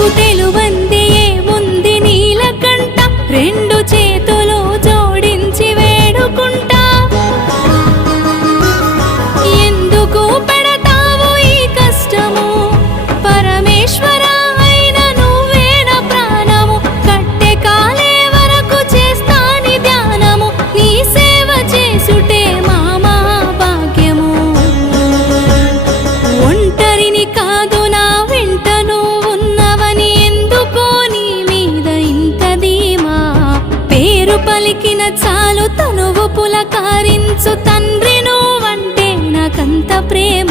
నీకు తెలువంది ఏముంది నీలకంట రెండు చేతులు జోడించి వేడుకుంటా. ఎందుకు పెడతావు ఈ కష్టము? పరమేశ్వర అయిన నువ్వేన ప్రాణము. కట్టె కాలే వరకు చేస్తాని ధ్యానము. నీ సేవ చేసుటే మామా భాగ్యము ఒంటరిని కాదు పేరు పలికిన చాలు తనువు పులకారించు తండ్రి నువ్వంటే నాకంత ప్రేమ.